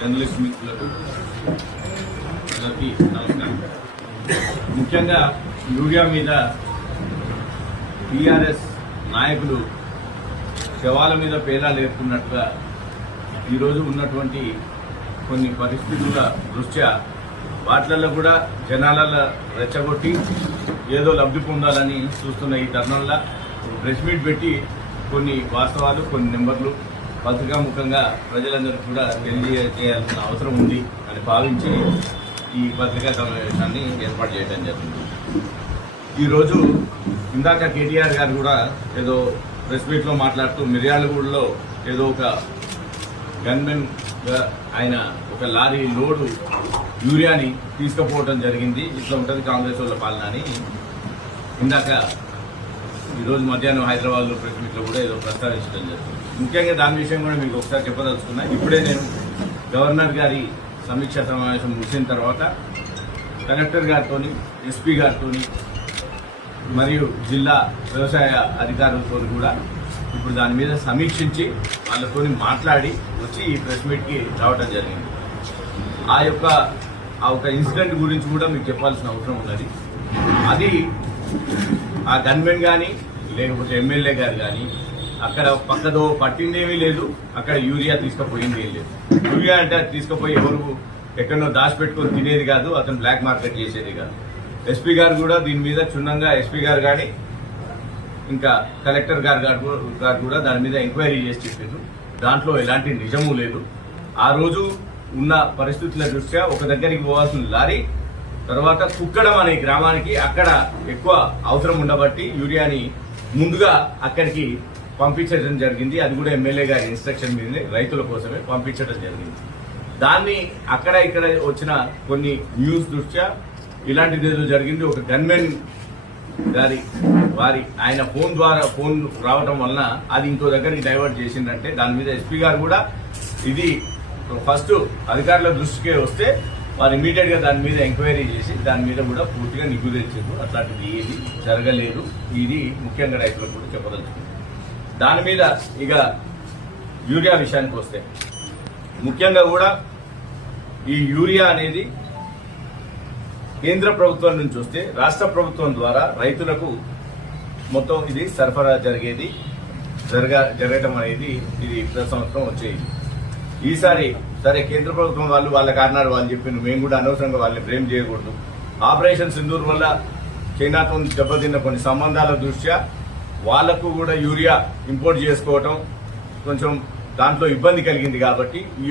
Journalist మిత్రులకు అందరికీ నమస్కారం. ముఖ్యంగా యూరియా మీద టీఆర్ఎస్ నాయకులు శవాల మీద పేలాలు ఏర్పడినట్టుగా ఈరోజు ఉన్నటువంటి కొన్ని పరిస్థితుల దృష్ట్యా వాటిలలో కూడా జనాలలో రెచ్చగొట్టి ఏదో లబ్ధి పొందాలని చూస్తున్న ఈ తరుణంలో ప్రెస్ మీట్ పెట్టి కొన్ని వాస్తవాలు కొన్ని నెంబర్లు పత్రికాముఖంగా ప్రజలందరికీ కూడా తెలియజేయాల్సిన అవసరం ఉంది అని భావించి ఈ పత్రికా సమావేశాన్ని ఏర్పాటు చేయడం జరిగింది. ఈరోజు ఇందాక కేటీఆర్ గారు కూడా ఏదో ప్రెస్ మీట్లో మాట్లాడుతూ మిర్యాలగూడలో ఏదో ఒక గన్మెన్గా ఆయన ఒక లారీ లోడు యూరియాని తీసుకుపోవడం జరిగింది, ఇట్లా ఉంటుంది కాంగ్రెస్ వాళ్ళ పాలన అని ఇందాక ఈరోజు మధ్యాహ్నం హైదరాబాద్లో ప్రెస్ మీట్లో కూడా ఏదో ప్రస్తావించడం జరిగింది. ముఖ్యంగా దాని విషయం కూడా మీకు ఒకసారి చెప్పదలుచుకున్నా. ఇప్పుడే నేను గవర్నర్ గారి సమీక్షా సమావేశం ముగిసిన తర్వాత కలెక్టర్ గారితో, ఎస్పీ గారితో మరియు జిల్లా వ్యవసాయ అధికారులతో కూడా ఇప్పుడు దాని మీద సమీక్షించి వాళ్ళతో మాట్లాడి వచ్చి ఈ ప్రెస్ మీట్కి రావడం జరిగింది. ఆ ఒక ఇన్సిడెంట్ గురించి కూడా మీకు చెప్పాల్సిన అవసరం ఉన్నది. అది ఆ గన్మెన్ కానీ లేకపోతే ఎమ్మెల్యే గారు కానీ అక్కడ పక్కదో పట్టిందేమీ లేదు, అక్కడ యూరియా తీసుకుపోయింది ఏం లేదు. యూరియా అంటే అది తీసుకుపోయి ఎవరు ఎక్కడో దాచిపెట్టుకొని తినేది కాదు, అతను బ్లాక్ మార్కెట్ చేసేది కాదు. ఎస్పీ గారు కూడా దీని మీద క్షుణ్ణంగా ఎస్పీ గారు కానీ ఇంకా కలెక్టర్ గారు కూడా దాని మీద ఎంక్వైరీ చేసి చెప్పారు. దాంట్లో ఎలాంటి నిజము లేదు. ఆ రోజు ఉన్న పరిస్థితుల దృష్ట్యా ఒక దగ్గరికి పోవాల్సిన లారీ తర్వాత కుక్కడం అనే గ్రామానికి అక్కడ ఎక్కువ అవసరం ఉండబట్టి యూరియాని ముందుగా అక్కడికి పంపించడం జరిగింది. అది కూడా ఎమ్మెల్యే గారి ఇన్స్ట్రక్షన్ మీదనే రైతుల కోసమే పంపించడం జరిగింది. దాన్ని అక్కడ ఇక్కడ వచ్చిన కొన్ని న్యూస్ దృష్ట్యా ఇలాంటిది ఏదో జరిగింది. ఒక గన్మెన్ ఆయన ఫోన్ రావడం వలన అది ఇంకో దగ్గరికి డైవర్ట్ చేసిందంటే దాని మీద ఎస్పీ గారు కూడా ఇది ఫస్ట్ అధికారుల దృష్టికే వస్తే వారు ఇమీడియట్ గా దాని మీద ఎంక్వైరీ చేసి దాని మీద కూడా పూర్తిగా నిగ్గు తెచ్చారు. అట్లాంటిది ఏది జరగలేదు. ఇది ముఖ్యంగా రైతులకు కూడా చెప్పదలుచుకుంది. దాని మీద ఇక యూరియా విషయానికి వస్తే ముఖ్యంగా కూడా ఈ యూరియా అనేది కేంద్ర ప్రభుత్వం నుంచి వస్తే రాష్ట్ర ప్రభుత్వం ద్వారా రైతులకు మొత్తం ఇది సరఫరా జరగటం అనేది ఇది ప్రతి సంవత్సరం వచ్చేది. ఈసారి సరే కేంద్ర ప్రభుత్వం వాళ్ళ కారణాలు వాళ్ళు చెప్పింది, మేము కూడా అనవసరంగా వాళ్ళని బ్లేమ్ చేయకూడదు. ఆపరేషన్ సింధూర్ వల్ల చైనాతో దెబ్బతిన్న కొన్ని సంబంధాల దృష్ట్యా వాళ్లకు కూడా యూరియా ఇంపోర్ట్ చేసుకోవటం కొంచెం దాంట్లో ఇబ్బంది కలిగింది. కాబట్టి ఈ